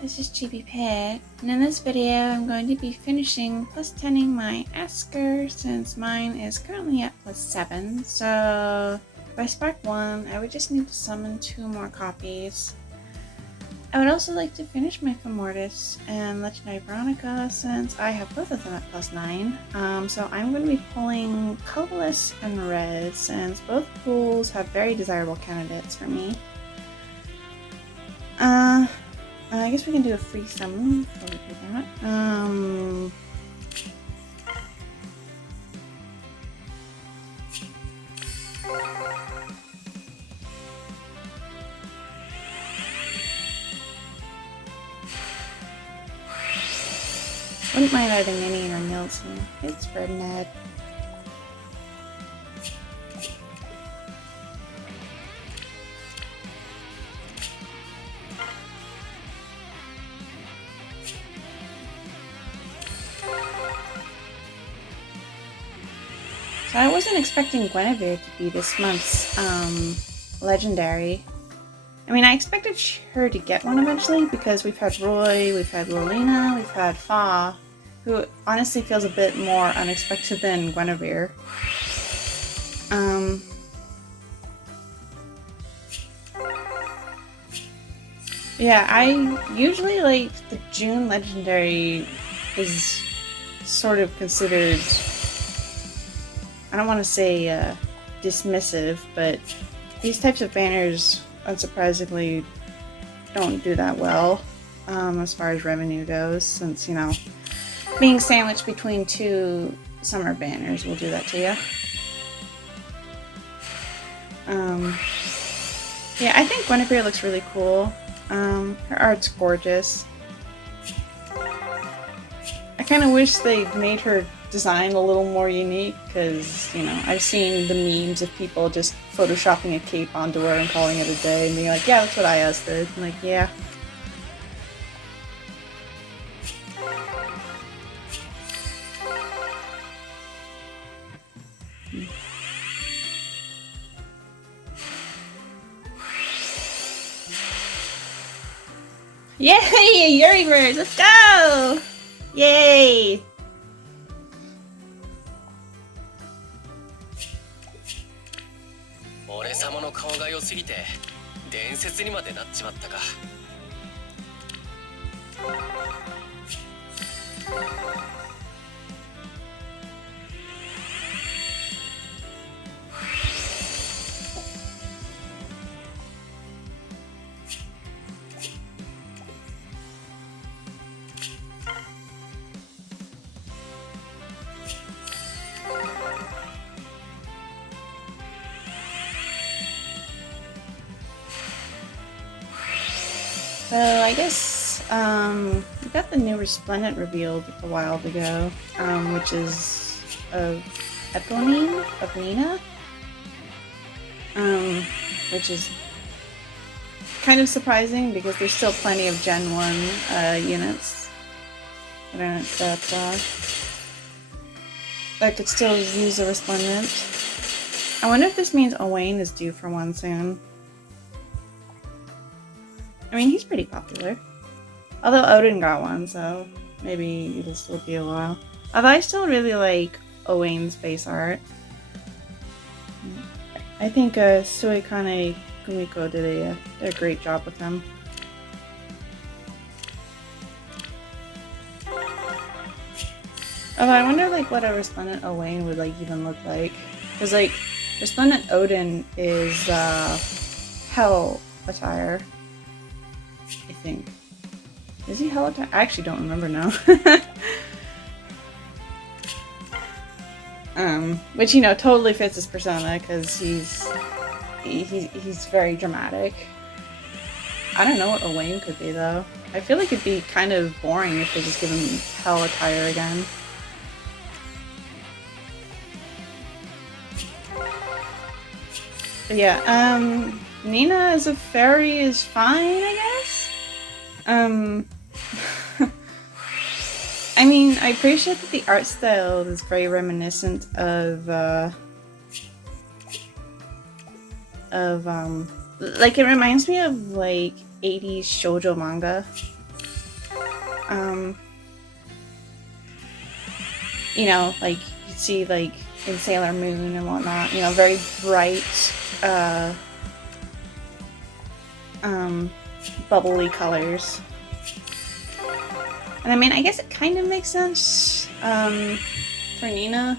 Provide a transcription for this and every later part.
this is Chibi Pet, and in this video I'm going to be finishing plus 10ing my Askr since mine is currently at plus 7, so if I spark 1, I would just need to summon 2 more copies. I would also like to finish my Femortis and Legendary Veronica since I have both of them at plus 9, so I'm going to be pulling Colorless and Red since both pools have very desirable candidates for me. I guess we can do a free summon before we do that. Wouldn't mind either Minnie or Milton. It's for Ned. So I wasn't expecting Guinivere to be this month's legendary. I mean, I expected her to get one eventually because we've had Roy, we've had Lolina, we've had Fa, who honestly feels a bit more unexpected than Guinivere. Yeah, I usually like the June legendary is sort of considered, I don't want to say dismissive, but these types of banners unsurprisingly don't do that well as far as revenue goes, since, you know, being sandwiched between 2 summer banners will do that to you. Yeah, I think Guinevere looks really cool. Her art's gorgeous. I kind of wish they made her design a little more unique, because, you know, I've seen the memes of people just photoshopping a cape onto her and calling it a day and being like, yeah, that's what I did. I'm like, yeah. Yay! Yuri birds, let's go! Yay! So I guess we got the new Resplendent revealed a while ago, which is of Eponine of Nina, which is kind of surprising because there's still plenty of Gen 1 units that could still use a Resplendent. I wonder if this means Owain is due for one soon. I mean, he's pretty popular. Although Odin got one, so maybe it'll still be a while. Although I still really like Owain's base art. I think Suikane Kumiko did a great job with him. Although I wonder like what a Resplendent Owain would like even look like. Because like Resplendent Odin is Hell attire. I think. Is he Hell attire? I actually don't remember now. Which, you know, totally fits his persona because he's very dramatic. I don't know what Owain could be though. I feel like it'd be kind of boring if they just give him Hell attire again. But yeah, Nina as a fairy is fine, I guess. I mean, I appreciate that the art style is very reminiscent of like, it reminds me of like 80s shoujo manga. you know, like you see like in Sailor Moon and whatnot, you know, very bright, bubbly colors. And I mean, I guess it kind of makes sense, for Nina.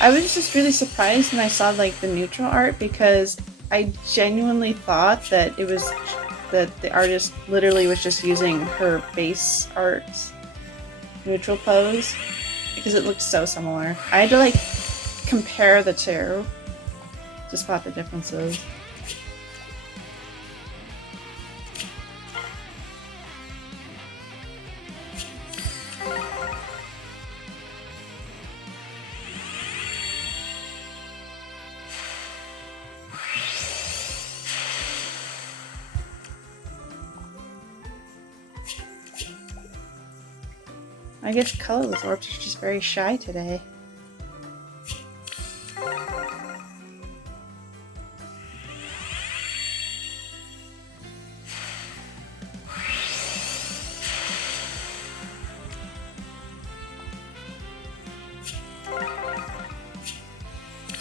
I was just really surprised when I saw like the neutral art, because I genuinely thought that it was that the artist literally was just using her base art's neutral pose, because it looked so similar. I had to like compare the two to spot the differences. I guess colorless orbs are just very shy today.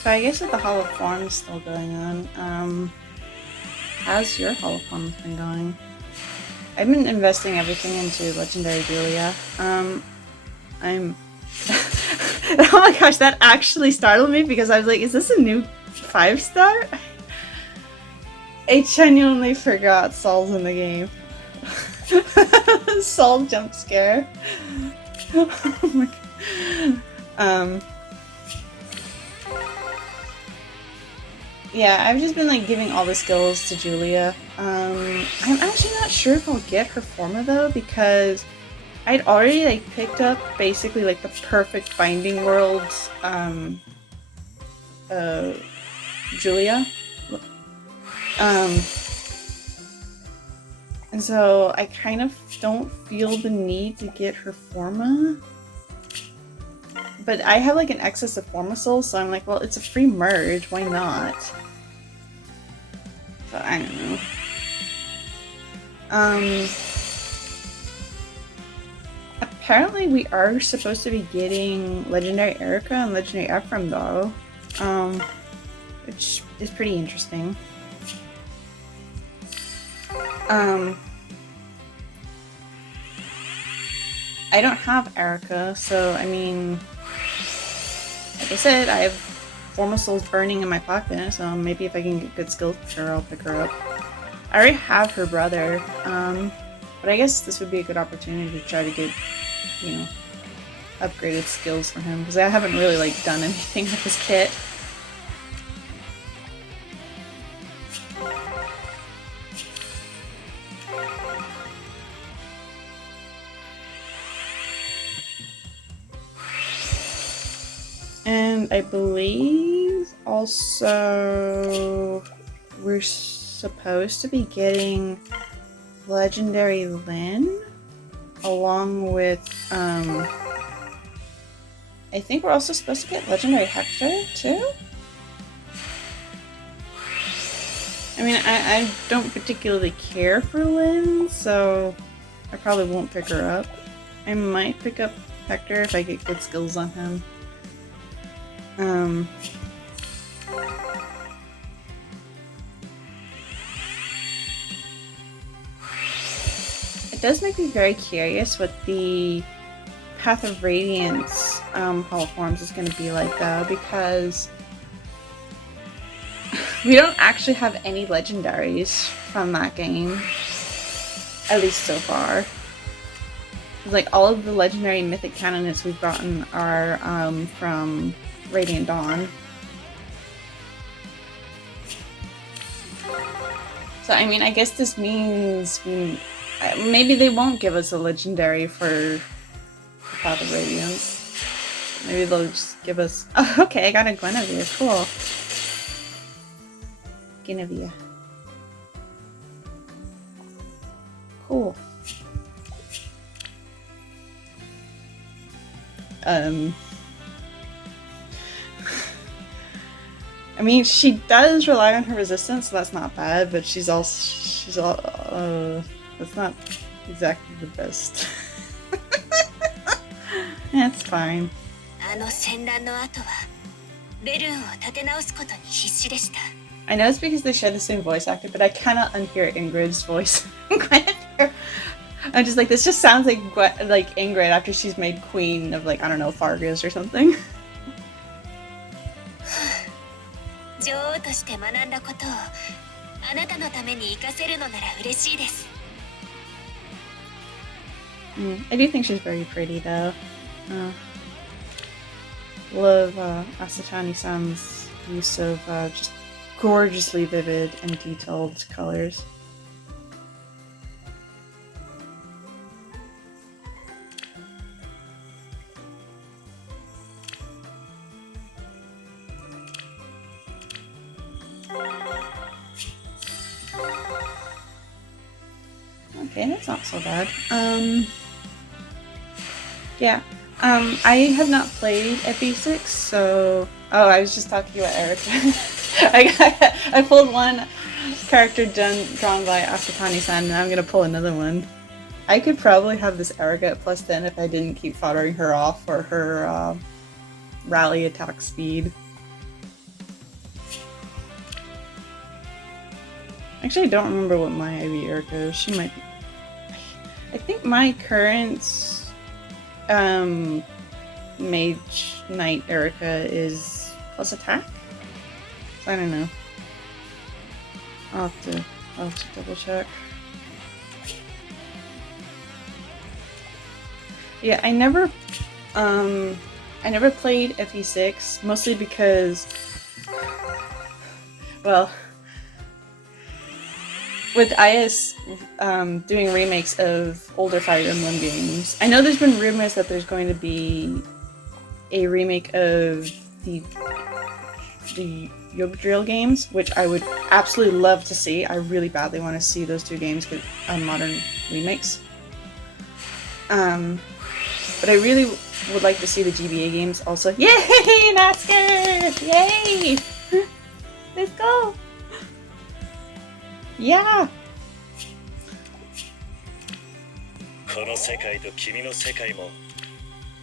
So I guess with the Hall of Forms still going on, how's your Hall of Forms been going? I've been investing everything into Legendary Julia. I'm... Oh my gosh, that actually startled me, because I was like, is this a new 5-star? I genuinely forgot Saul's in the game. Saul jump scare. Oh my god. Yeah, I've just been like giving all the skills to Julia. I'm actually not sure if I'll get her Forma though, because I'd already like picked up basically like the perfect Binding Worlds Julia. And so I kind of don't feel the need to get her Forma. But I have like an excess of Forma souls, so I'm like, well, it's a free merge, why not? But I don't know. Apparently we are supposed to be getting Legendary Erica and Legendary Ephraim though, which is pretty interesting. I don't have Erica, so I mean, like I said, I have Forma souls burning in my pocket, so maybe if I can get good skills for her, I'll pick her up. I already have her brother, but I guess this would be a good opportunity to try to get, you know, upgraded skills for him, because I haven't really like done anything with his kit. And I believe also we're supposed to be getting Legendary Lyn along with I think we're also supposed to get Legendary Hector too? I mean, I don't particularly care for Lyn, so I probably won't pick her up. I might pick up Hector if I get good skills on him. It does make me very curious what the Path of Radiance Hall of Forms is going to be like though, because we don't actually have any legendaries from that game, at least so far. Like all of the legendary mythic candidates we've gotten are from Radiant Dawn. So I mean, I guess this means maybe they won't give us a legendary for Path of Radiance. Maybe they'll just give us... Oh, okay, I got a Guinivere. Cool. Guinivere. Cool. I mean, she does rely on her resistance, so that's not bad, but she's all, that's not exactly the best. That's fine. あの戦乱の後はベルンを立て直すことに必死でした。 I know it's because they share the same voice actor, but I cannot unhear Ingrid's voice. I'm just like, this just sounds like Ingrid after she's made queen of like, I don't know, Fargus or something. 女王として学んだことをあなたのために活かせるのなら嬉しいです。 I do think she's very pretty though. Love Asatani-san's use of just gorgeously vivid and detailed colors. Okay, that's not so bad. Yeah. I have not played FE6, so... Oh, I was just talking about Erica. I pulled one character drawn by Asatani-san, and I'm gonna pull another one. I could probably have this Erica at +10 if I didn't keep foddering her off for her rally attack speed. Actually, I don't remember what my IV Erica is. She might be... I think my current Mage Knight Erica is plus attack? I don't know. I'll have to double check. Yeah, I never played FE6, mostly because, well, with IS doing remakes of older Fire Emblem games, I know there's been rumors that there's going to be a remake of the Yggdrasil games, which I would absolutely love to see. I really badly want to see those two games get modern remakes. But I really would like to see the GBA games also. Yay! An Askr! Yay! Let's go! Yeah! この世界と君の世界も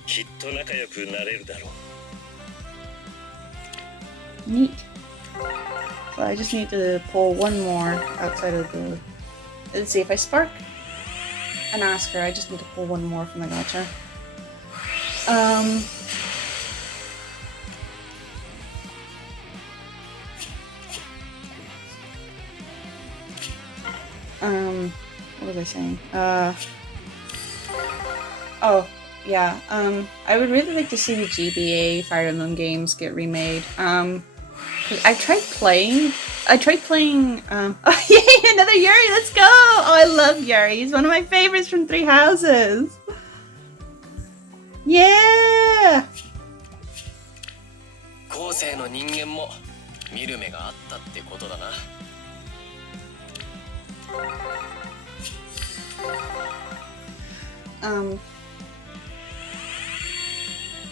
きっと仲良くなれるだろう。 Neat. So I just need to pull one more outside of the... Let's see, if I spark an Askr, I just need to pull one more from the gacha. What was I saying? Oh, yeah, I would really like to see the GBA Fire Emblem games get remade. 'Cause I tried playing, oh yay, another Yuri, let's go! Oh, I love Yuri, he's one of my favorites from Three Houses! Yeah! 後世の人間も見る目があったってことだな。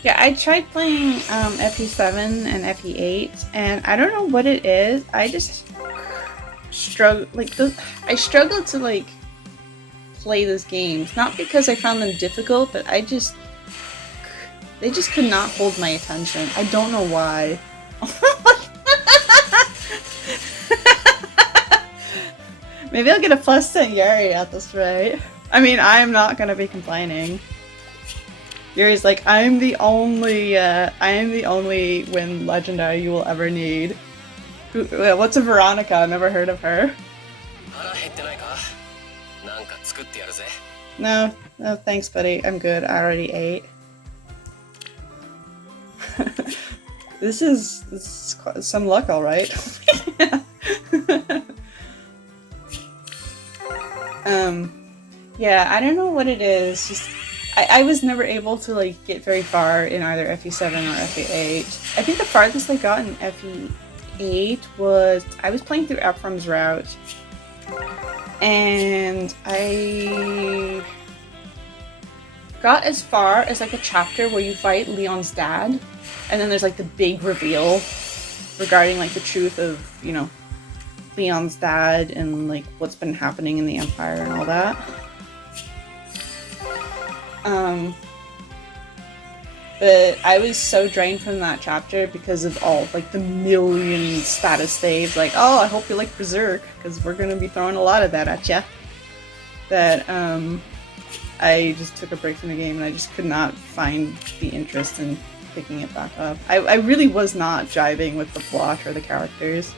Yeah, I tried playing FE7 and FE8, and I don't know what it is. I just struggle, I struggled to like play those games. Not because I found them difficult, but they just could not hold my attention. I don't know why. Maybe I'll get a +10 Yuri at this rate. I mean, I'm not gonna be complaining. Yuri's like, I am the only win legendary you will ever need. What's a Veronica? I've never heard of her. No, thanks, buddy. I'm good. I already ate. This is some luck, all right. Yeah, I don't know what it is. Just I was never able to like get very far in either FE7 or FE8. I think the farthest I got in FE8 was I was playing through Ephraim's route, and I got as far as like a chapter where you fight Leon's dad, and then there's like the big reveal regarding like the truth of, you know, Leon's dad and like what's been happening in the Empire and all that. But I was so drained from that chapter because of all like the million status saves. Like, oh, I hope you like Berserk because we're gonna be throwing a lot of that at ya. That I just took a break from the game and I just could not find the interest in picking it back up. I really was not jiving with the plot or the characters.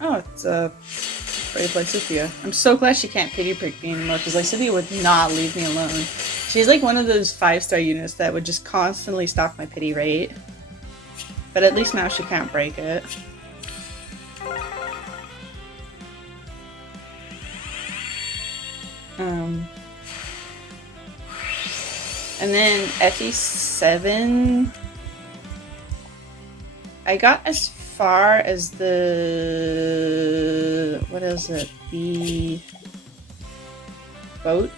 Oh, it's Brave Lysithea. I'm so glad she can't pity prick me anymore because Lysithea would not leave me alone. She's like one of those 5-star units that would just constantly stock my pity rate. But at least now she can't break it. And then FE7, I got as far as the, what is it, the boat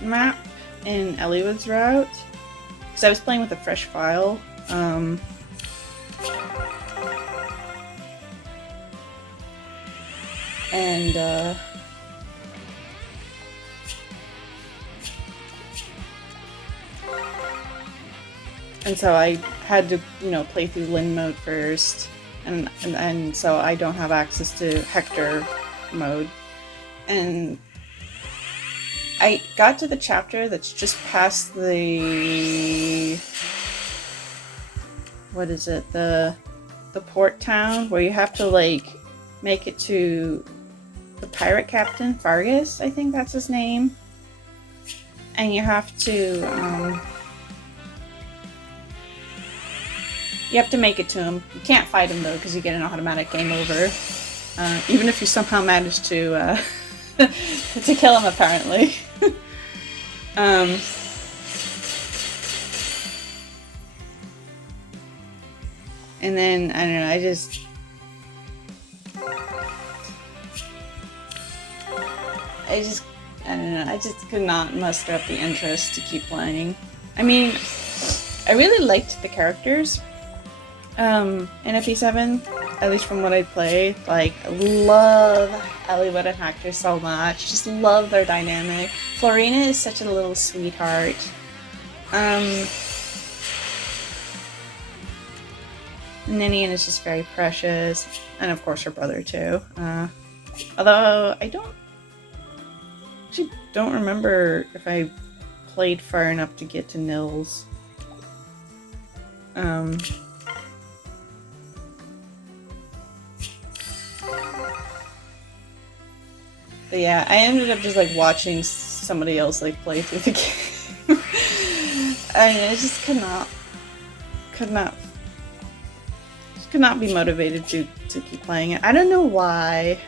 map in Elliott's route, because I was playing with a fresh file. And so I had to, play through Lin mode first, and so I don't have access to Hector mode. And I got to the chapter that's just past the, what is it, the port town where you have to like make it to the pirate captain, Fargus, I think that's his name. And you have to make it to him. You can't fight him though because you get an automatic game over. Even if you somehow manage to to kill him, apparently. And then, I don't know, I just could not muster up the interest to keep playing. I mean, I really liked the characters in FE7, at least from what I played. Like, I love Elliot and Hector so much. Just love their dynamic. Florina is such a little sweetheart. Ninian is just very precious. And of course her brother too. Although I don't remember if I played far enough to get to Nils. But yeah, I ended up just like watching somebody else like play through the game. I mean, I just could not be motivated to keep playing it. I don't know why.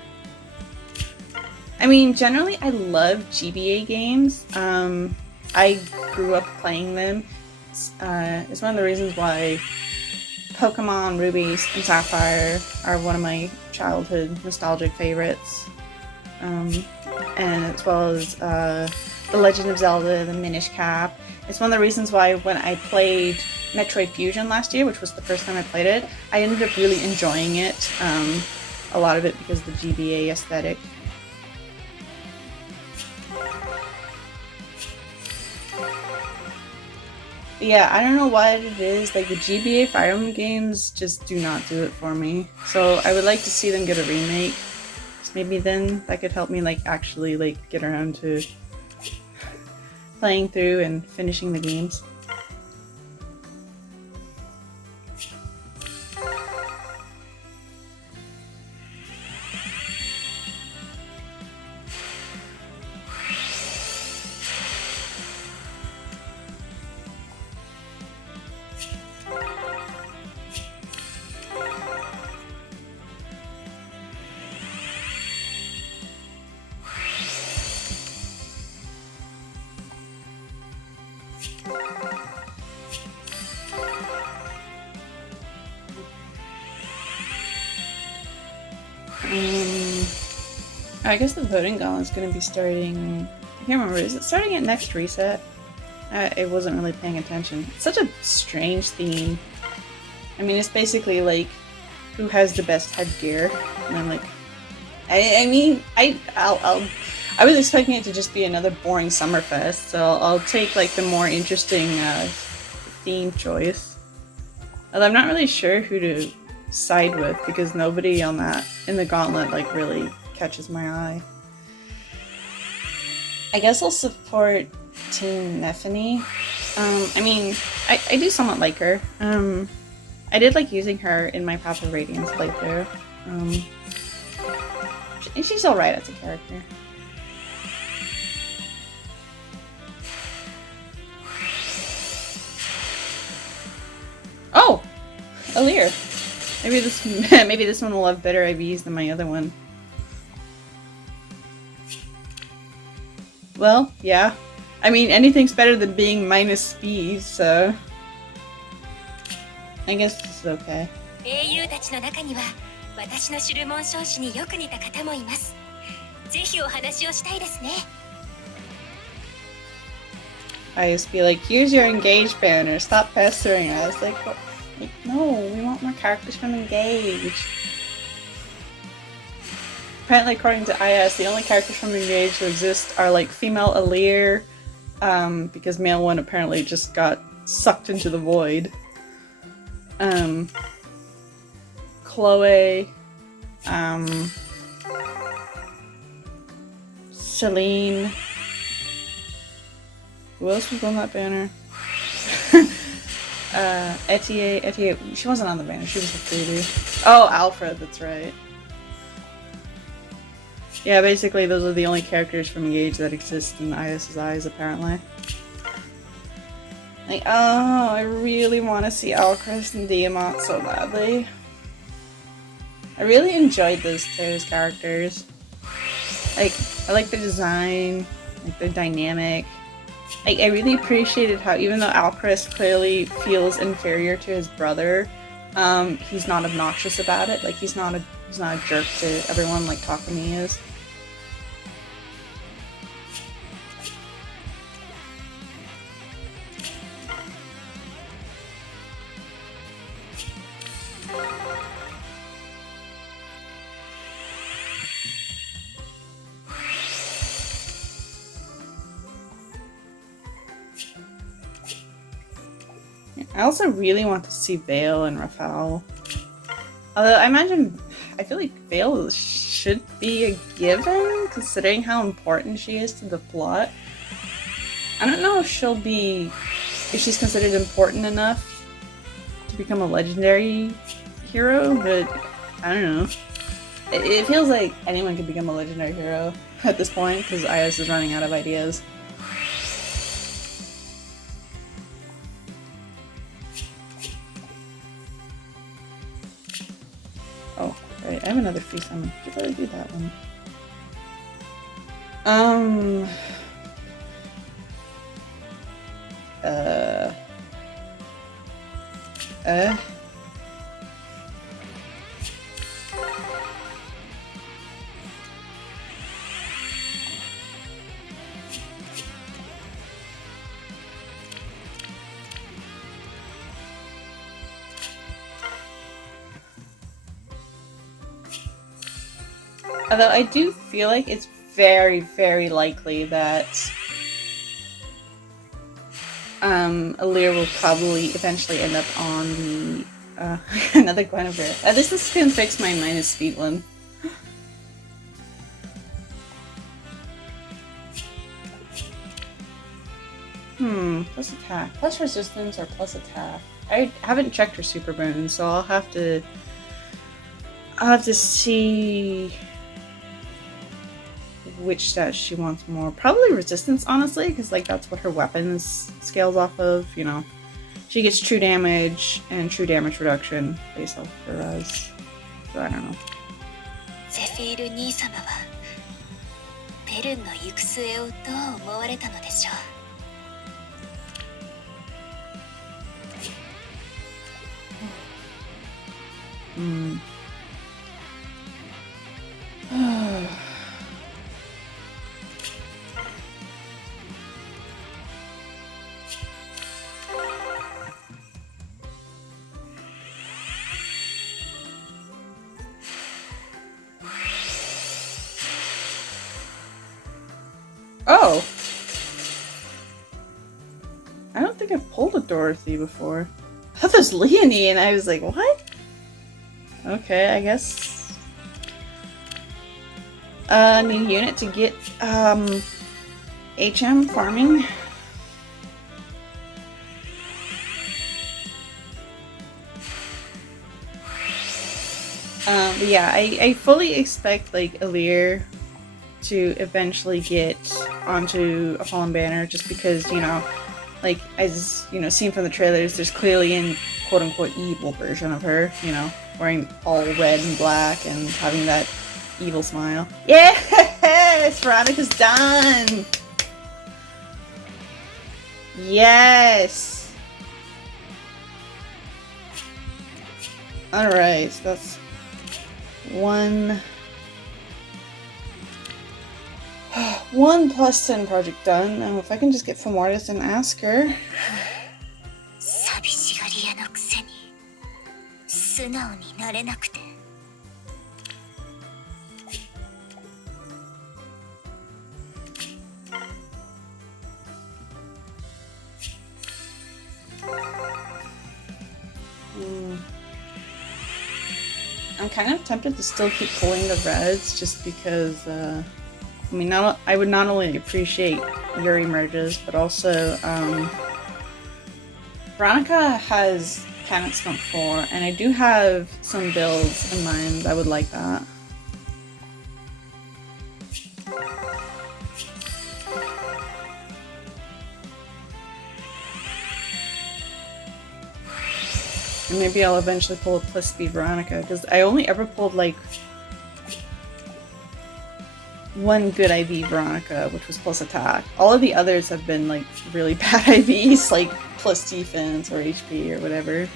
I mean, generally I love GBA games. I grew up playing them. It's one of the reasons why Pokemon Ruby and Sapphire are one of my childhood nostalgic favorites. And as well as The Legend of Zelda, the Minish Cap. It's one of the reasons why when I played Metroid Fusion last year, which was the first time I played it, I ended up really enjoying it. A lot of it because of the GBA aesthetic. But yeah, I don't know what it is, like the GBA Fire Emblem games just do not do it for me. So I would like to see them get a remake. Maybe then that could help me like actually like get around to playing through and finishing the games. I guess the voting gauntlet's going to be starting. I can't remember. Is it starting at next reset? I wasn't really paying attention. It's such a strange theme. I mean, it's basically like who has the best headgear, and I'm like, I was expecting it to just be another boring Summerfest, so I'll take like the more interesting theme choice. Although I'm not really sure who to side with because nobody on that in the gauntlet like really catches my eye. I guess I'll support Team Nephany. I mean, I do somewhat like her. I did like using her in my Path of Radiance playthrough. She's alright as a character. Oh! Alear! Maybe this one will have better IVs than my other one. Well, yeah. I mean, anything's better than being minus speed, so... I guess this is okay. 英雄たちの中には私の知る紋章師によく似た方もいます。ぜひお話をしたいですね。 I just be like, here's your engage banner, stop pestering us. Like, what? Like, no, we want more characters from Engage. Apparently, according to IS, the only characters from Engage that exist are like female Alear, because male one apparently just got sucked into the void. Chloe, Celine. Who else was on that banner? Etier, she wasn't on the banner, she was the freebie. Oh, Alfred, that's right. Yeah, basically those are the only characters from Engage that exist in IS's eyes, apparently. Like, oh, I really want to see Alcrest and Diamant so badly. I really enjoyed those two characters. Like, I like the design, like they're dynamic. Like, I really appreciated how even though Alcrest clearly feels inferior to his brother, he's not obnoxious about it. Like, he's not a jerk to everyone like Takumi is. I also really want to see Vale and Rafal. Although I feel like Vale should be a given, considering how important she is to the plot. I don't know if she's considered important enough to become a legendary hero, but I don't know. It feels like anyone could become a legendary hero at this point, because IS is running out of ideas. Oh, right, I have another free summon. I should probably do that one. Although I do feel like it's very, very likely that Alear will probably eventually end up on the another Guinivere. At least this can fix my minus speed one. Plus attack. Plus resistance or plus attack. I haven't checked her super boon, so I'll have to see which stat she wants more. Probably resistance, honestly, because like that's what her weapons scales off of, you know. She gets true damage and true damage reduction based off her res. So I don't know. ゼフィール兄様はベルンの行く末をどう思われたのでしょう。Oh! I don't think I've pulled a Dorothy before. I thought there's Leonie, and I was like, what? Okay, I guess. Need a unit to get, HM farming. But yeah, I fully expect, like, Alir to eventually get onto a Fallen Banner, just because, you know, like, as, you know, seen from the trailers, there's clearly an quote-unquote evil version of her, you know, wearing all red and black and having that evil smile. Yes! Veronica's done! Yes! Alright, so that's one 1+10 project done. Now if I can just get Famortis and Askr. 寂しがり屋のくせに素直になれなくて。I'm kind of tempted to still keep pulling the reds just because, I mean, I would not only appreciate Yuri merges, but also, Veronica has Panic Smoke 4, and I do have some builds in mind that would like that. And maybe I'll eventually pull a plus speed Veronica, because I only ever pulled like one good IV Veronica, which was plus attack. All of the others have been like really bad IVs, like plus defense or HP or whatever.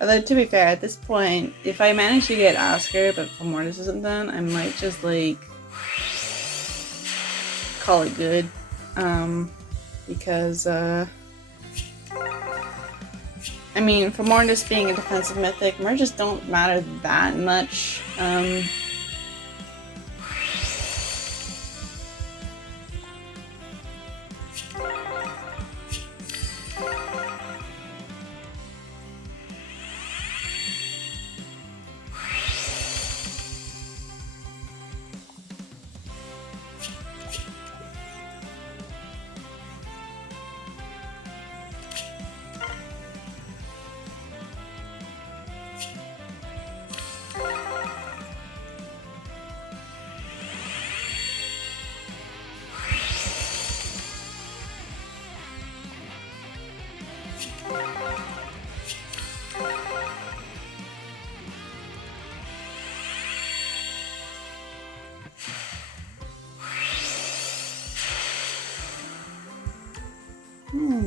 Although, to be fair, at this point, if I manage to get Askr, but Famortis isn't done, I might just, like, call it good. Because, I mean, Famortis being a defensive mythic, merges don't matter that much.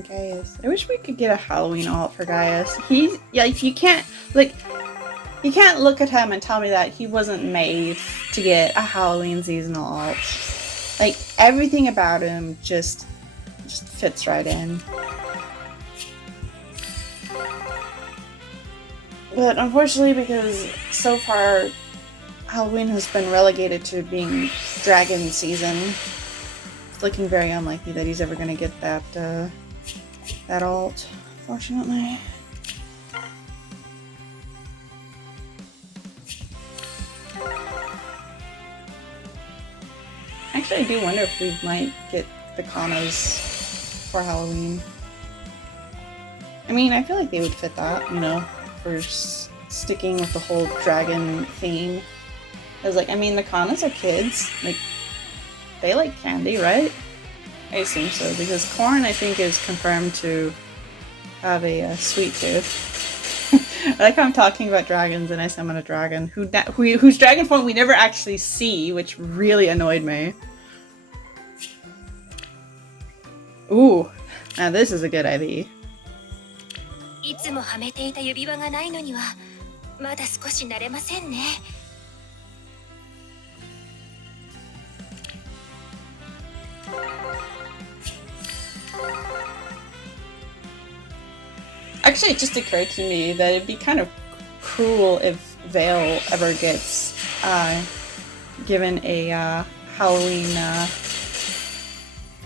Gaius. I wish we could get a Halloween alt for Gaius. He's, like, you can't look at him and tell me that he wasn't made to get a Halloween seasonal alt. Like, everything about him just fits right in. But unfortunately, because so far Halloween has been relegated to being dragon season, it's looking very unlikely that he's ever going to get that that alt, fortunately. Actually, I do wonder if we might get the Kanas for Halloween. I mean, I feel like they would fit that, you know, for sticking with the whole dragon theme. I was like, I mean, the Kanas are kids. Like, they like candy, right? I assume so, because Corn, I think, is confirmed to have a sweet tooth. I like how I'm talking about dragons and I summon a dragon whose dragon form we never actually see, which really annoyed me. Ooh, now this is a good IV. いつもはめていた指輪がないのにはまだ少し慣れませんね。Actually, it just occurred to me that it'd be kind of cruel if Vale ever gets given a Halloween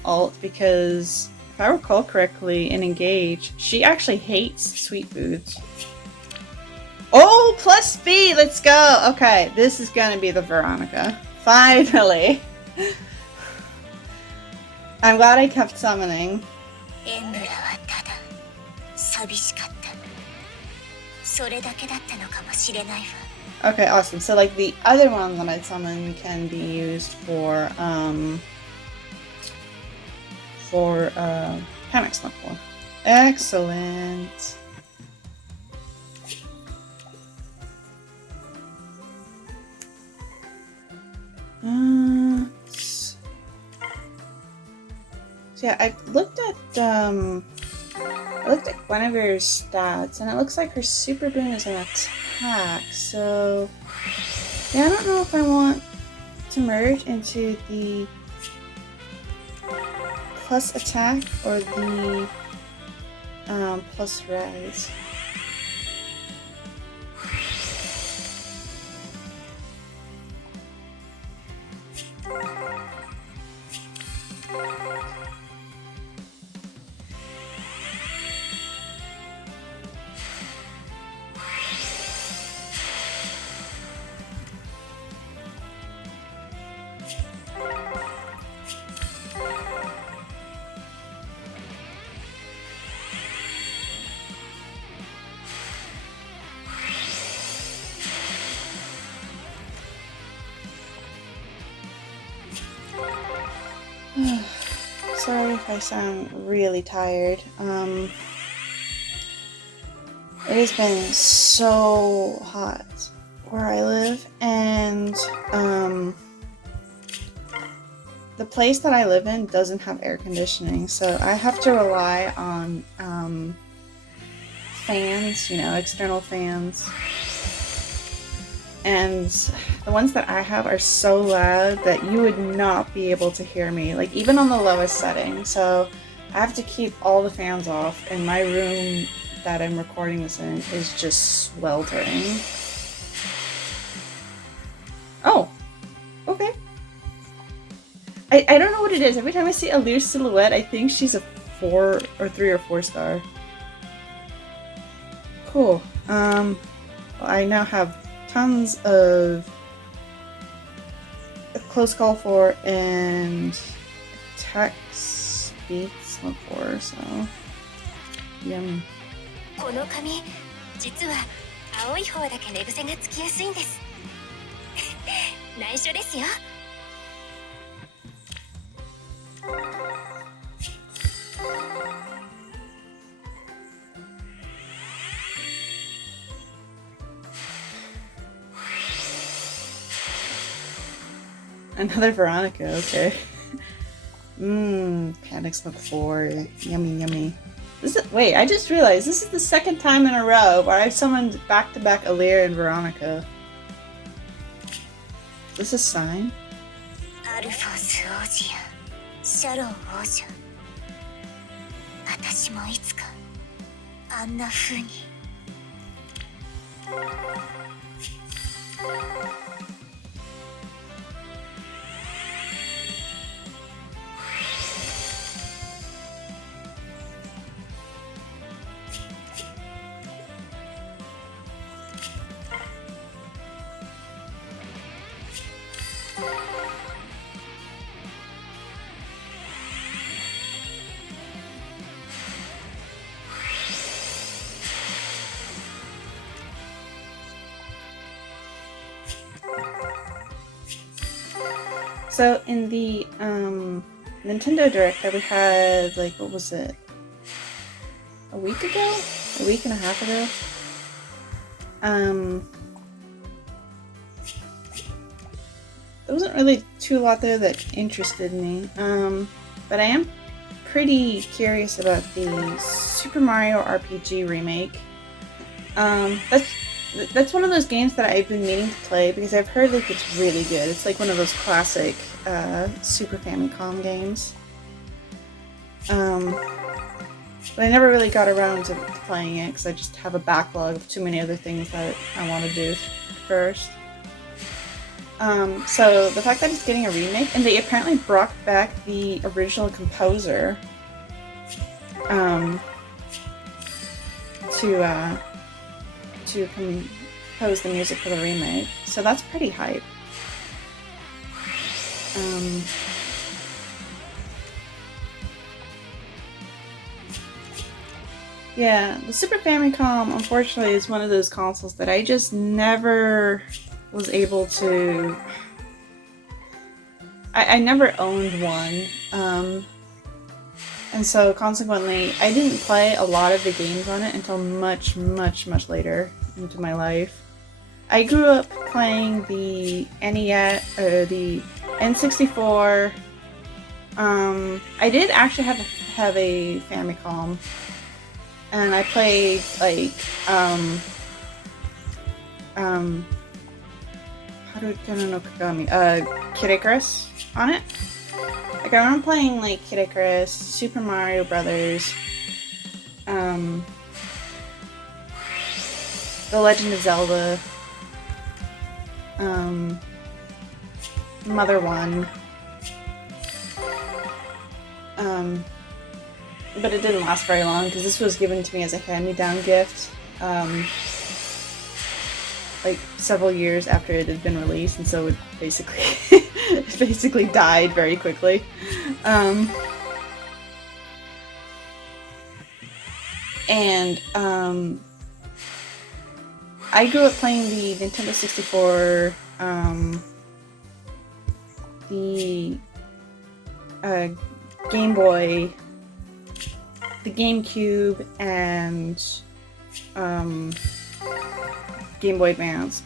alt, because if I recall correctly in Engage, she actually hates sweet foods. Oh, plus speed! Let's go! Okay, this is gonna be the Veronica. Finally! I'm glad I kept summoning. エンブラはただ寂しかった。それだけだったのかもしれないわ。 Okay, awesome. So like the other one that I summon can be used for panic snuffle. Excellent. So yeah, I looked at Guinevere's stats, and it looks like her super boon is an attack. So yeah, I don't know if I want to merge into the plus attack or the plus res. Sorry if I sound really tired. It has been so hot where I live, and the place that I live in doesn't have air conditioning, so I have to rely on fans, you know, external fans. And the ones that I have are so loud that you would not be able to hear me, like even on the lowest setting. So I have to keep all the fans off, and my room that I'm recording this in is just sweltering. Oh, okay. I don't know what it is. Every time I see a loose silhouette, I think she's a 4 or 3 or 4 star. Cool. Well, I now have tons of close call for and attack speed slow for, so yummy. この髪、実は青い方だけ寝癖がつきやすいんです。内緒ですよ。Another Veronica, okay. Panic Smoke 4. Yummy, yummy. Wait, I just realized this is the second time in a row where I've summoned back-to-back Alir and Veronica. Is this a sign? アルフォス王子やシャロン王女。私もいつかあんな風に。So in the Nintendo Direct that we had, like, what was it? A week ago? A week and a half ago? There wasn't really too lot there that interested me. But I am pretty curious about the Super Mario RPG remake. That's one of those games that I've been meaning to play because I've heard like it's really good. It's like one of those classic Super Famicom games. But I never really got around to playing it because I just have a backlog of too many other things that I want to do first. So the fact that it's getting a remake, and they apparently brought back the original composer to compose the music for the remake. So that's pretty hype. Yeah, the Super Famicom, unfortunately, is one of those consoles that I just never was able to... I never owned one, and so consequently, I didn't play a lot of the games on it until much, much, much later into my life. I grew up playing the NES, the N64. I did actually have a Famicom, and I played like Kid Icarus on it. Like I remember playing like Kid Icarus, Super Mario Brothers, The Legend of Zelda, Mother 1. But it didn't last very long because this was given to me as a hand-me-down gift, like several years after it had been released, and so it basically it basically died very quickly. I grew up playing the Nintendo 64, the Game Boy, the GameCube, and Game Boy Advance.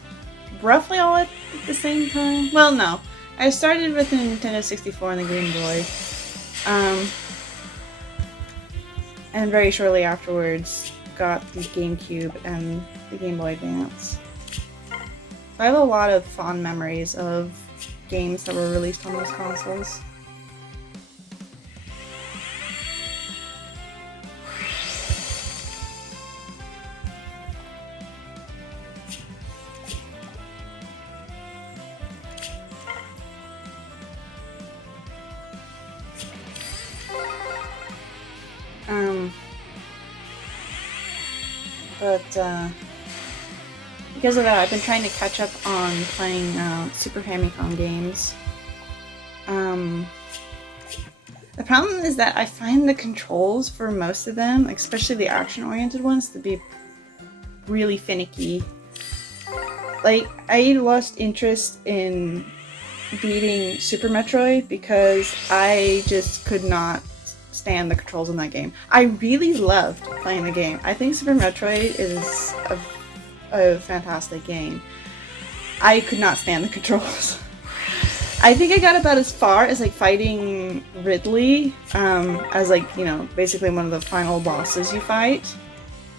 Roughly all at the same time. Well, no. I started with the Nintendo 64 and the Game Boy. And very shortly afterwards got the GameCube and the Game Boy Advance. I have a lot of fond memories of games that were released on those consoles. Because of that, I've been trying to catch up on playing Super Famicom games. The problem is that I find the controls for most of them, especially the action-oriented ones, to be really finicky. Like, I lost interest in beating Super Metroid because I just could not stand the controls in that game. I really loved playing the game. I think Super Metroid is a fantastic game. I could not stand the controls. I think I got about as far as like fighting Ridley, as like, you know, basically one of the final bosses you fight.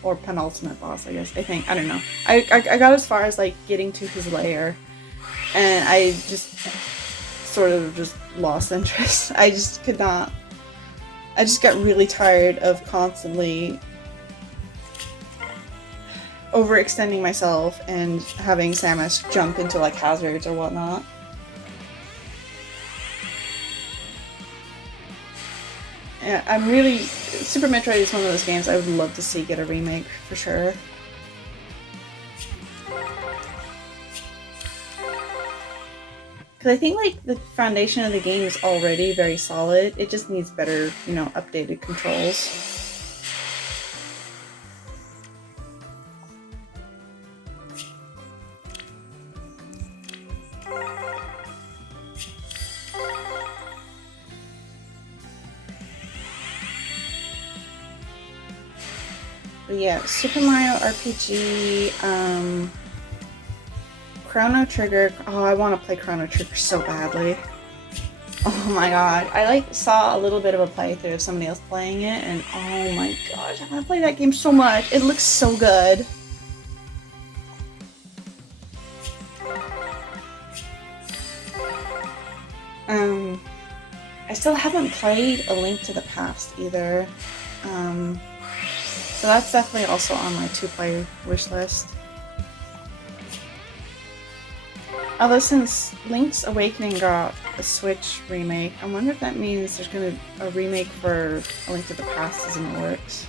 Or penultimate boss, I guess. I think. I don't know. I got as far as like getting to his lair. And I just sort of just lost interest. I just could not. I just got really tired of constantly overextending myself and having Samus jump into like hazards or whatnot. Yeah, I'm really... Super Metroid is one of those games I would love to see get a remake, for sure. Because I think, like, the foundation of the game is already very solid. It just needs better, you know, updated controls. But yeah, Super Mario RPG, Chrono Trigger. Oh, I want to play Chrono Trigger so badly. Oh my god. I like saw a little bit of a playthrough of somebody else playing it, and oh my gosh, I want to play that game so much. It looks so good. I still haven't played A Link to the Past either. So that's definitely also on my to-play wish list. Although since Link's Awakening got a Switch remake, I wonder if that means there's gonna a remake for A Link to the Past is in the works.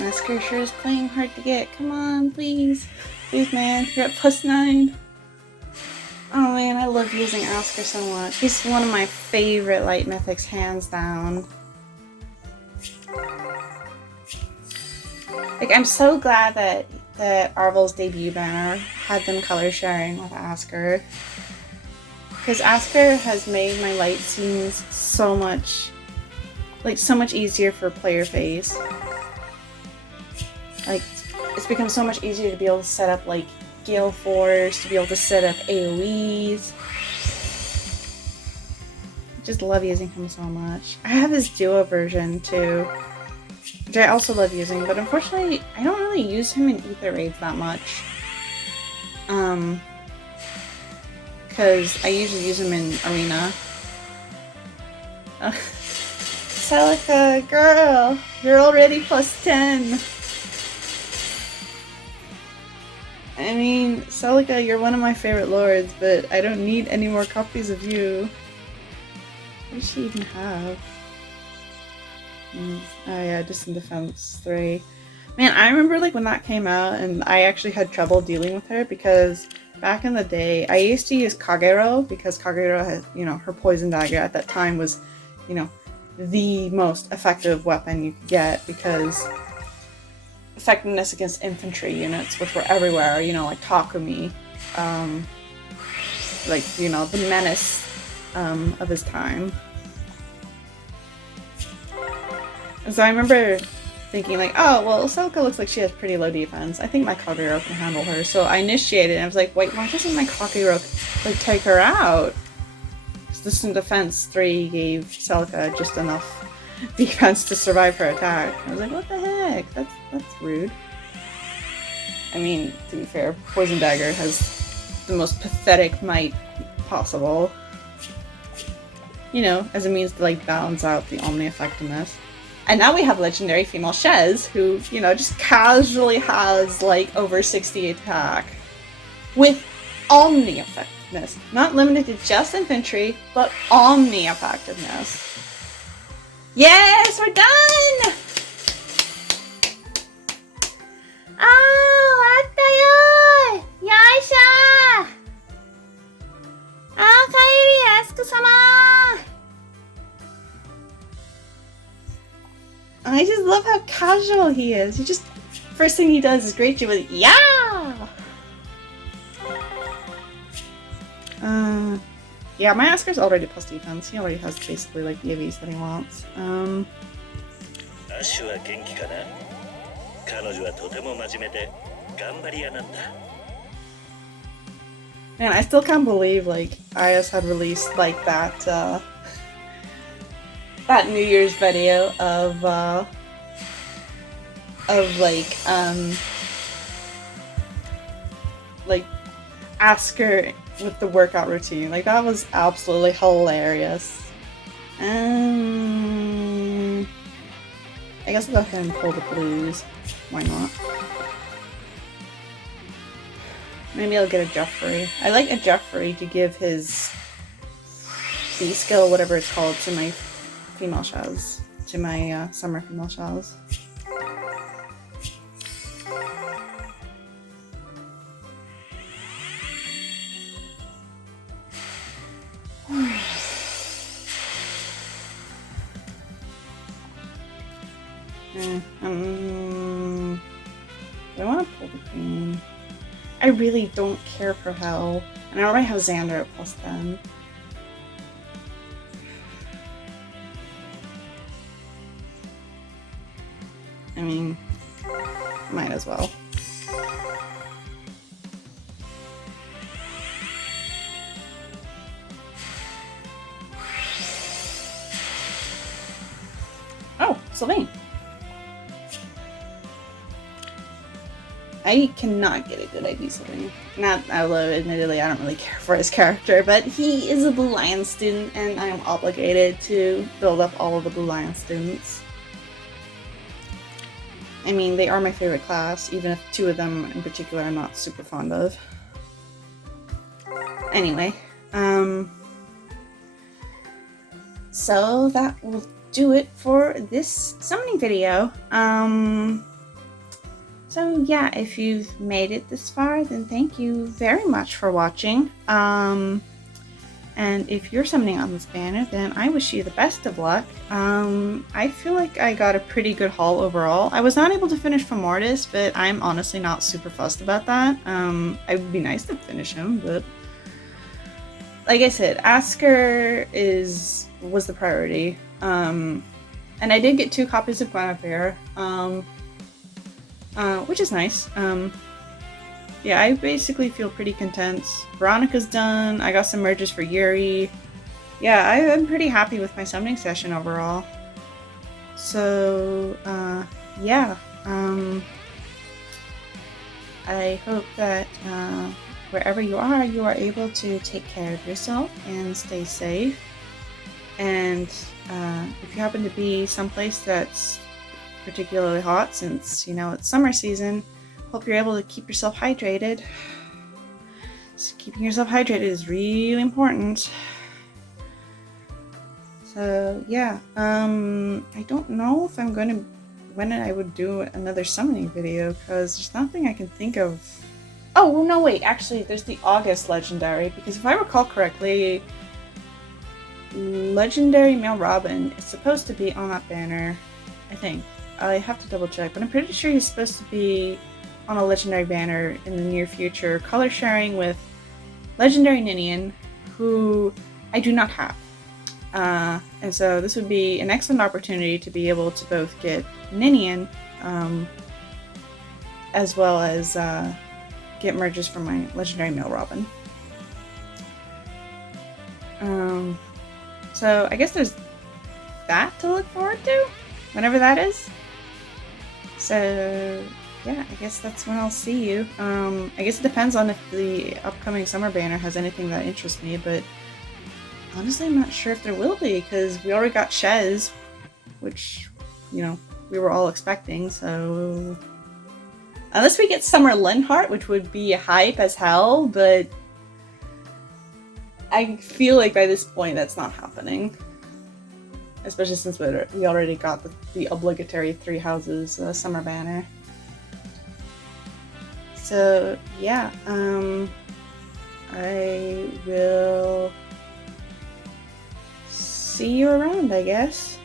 Askr sure is playing hard to get. Come on, please. Please, man. You're at +9. Oh man, I love using Askr so much. He's one of my favorite light mythics, hands down. Like, I'm so glad that Arvel's debut banner had them color sharing with Askr. Because Askr has made my light scenes so much easier for player face. Like, it's become so much easier to be able to set up, like, Gale Force, to be able to set up AoEs. I just love using him so much. I have his duo version, too, which I also love using, but unfortunately, I don't really use him in Ether Raids that much. Because I usually use him in Arena. Celica, girl, you're already +10. I mean, Celica, you're one of my favorite lords, but I don't need any more copies of you. What does she even have? Oh yeah, Distant Defense 3. Man, I remember like when that came out and I actually had trouble dealing with her because back in the day, I used to use Kagero because Kagero had, you know, her poison dagger at that time was, you know, the most effective weapon you could get because effectiveness against infantry units, which were everywhere, you know, like Takumi, like, you know, the menace of his time. And so I remember thinking like, oh, well, Celica looks like she has pretty low defense. I think my Kagero can handle her. So I initiated and I was like, wait, why doesn't my Kagero like take her out? Because Distant Defense 3 gave Celica just enough defense to survive her attack. I was like, what the heck? That's rude. I mean, to be fair, Poison Dagger has the most pathetic might possible. You know, as a means to like balance out the Omni effectiveness. And now we have legendary female Shez, who, you know, just casually has like over 60 attack. With Omni effectiveness. Not limited to just infantry, but Omni effectiveness. Yes, we're done! Oh, atta yo! Yaisha! Ah, kaeri, Askr-sama! I just love how casual he is. He just, first thing he does is greet you with, yeah! Yeah, my Askr's already plus defense. He already has basically like the AVs that he wants. Ash は元気かな? 彼女はとても真面目で頑張り屋なんだ. Man, I still can't believe like IS had released like that that New Year's video of like Askr with the workout routine. Like, that was absolutely hilarious. It I guess I'll go ahead and pull the blues. Why not? Maybe I'll get a Jeffrey. I like a Jeffrey to give his B skill, whatever it's called, to my female shells. To my summer female shells. Do I want to pull the green? I really don't care for Hell, and I already have Xander at +10. I mean, might as well. Oh, Sylvain. I cannot get a good ID Sylvain. Not, although admittedly I don't really care for his character, but he is a Blue Lion student and I am obligated to build up all of the Blue Lion students. I mean, they are my favorite class, even if 2 of them in particular I'm not super fond of. Anyway, so that will do it for this summoning video. So yeah, if you've made it this far, then thank you very much for watching. And if you're summoning on this banner, then I wish you the best of luck. I feel like I got a pretty good haul overall. I was not able to finish Femordis, but I'm honestly not super fussed about that. It would be nice to finish him, but like I said, Askr was the priority. And I did get 2 copies of Guinivere. Which is nice. Yeah, I basically feel pretty content. Veronica's done. I got some merges for Yuri. Yeah, I'm pretty happy with my summoning session overall. So, yeah. I hope that wherever you are able to take care of yourself and stay safe. And if you happen to be someplace that's particularly hot, since you know it's summer season, hope you're able to keep yourself hydrated. So keeping yourself hydrated is really important. So yeah, I don't know if I'm gonna when I would do another summoning video, because there's nothing I can think of. Oh no, wait, actually there's the August legendary, because if I recall correctly, legendary male Robin is supposed to be on that banner. I think. I have to double check, but I'm pretty sure he's supposed to be on a legendary banner in the near future, color sharing with legendary Ninian, who I do not have. And so this would be an excellent opportunity to be able to both get Ninian, as well as get merges from my legendary male Robin. So I guess there's that to look forward to, whenever that is. So yeah, I guess that's when I'll see you. I guess it depends on if the upcoming summer banner has anything that interests me, but honestly I'm not sure if there will be, because we already got Shez, which, you know, we were all expecting, so unless we get Summer Linhardt, which would be hype as hell, but I feel like by this point that's not happening. Especially since we already got the obligatory 3 houses summer banner. So yeah, I will see you around, I guess.